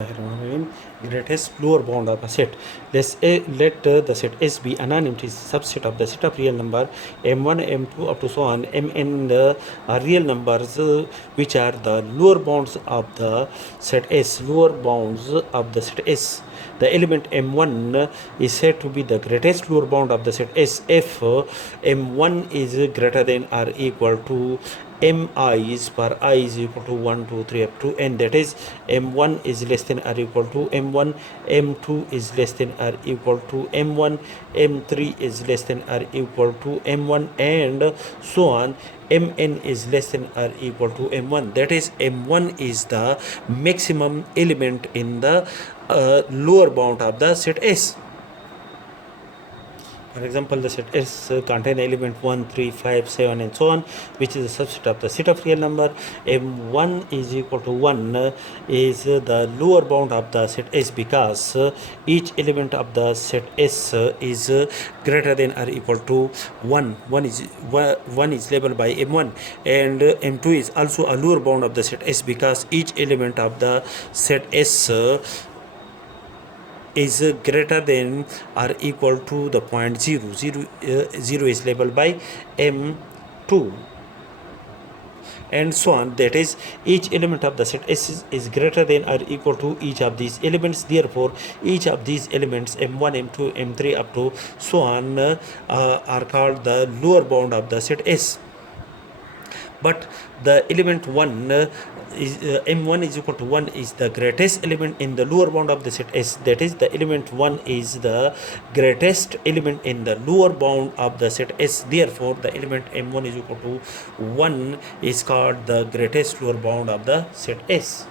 Greatest lower bound of a set. Let the set S be an unempty subset of the set of real number m1, m2 up to so on mn real numbers which are the lower bounds of the set S. Lower bounds of the set S. The element m1 is said to be the greatest lower bound of the set S if m1 is greater than or equal to mi is per I is equal to 1, 2, 3 up to n, that is m1 is less than or equal to m1, m2 is less than or equal to m1, m3 is less than or equal to m1, and so on. Mn is less than or equal to m1, that is m1 is the maximum element in the lower bound of the set S. For example, the set S contain element 1, 3, 5, 7 and so on, which is a subset of the set of real number. M1 is equal to 1 is the lower bound of the set S because each element of the set S is greater than or equal to 1. 1 is labeled by M1, and M2 is also a lower bound of the set S because each element of the set S is greater than or equal to the point 0. 0 is labeled by M2 and so on, that is each element of the set S is greater than or equal to each of these elements. Therefore each of these elements m1, m2, m3 up to so on are called the lower bound of the set S. But the element 1 is m1 is equal to 1 is the greatest element in the lower bound of the set S, that is the element 1 is the greatest element in the lower bound of the set S. Therefore the element m1 is equal to 1 is called the greatest lower bound of the set S.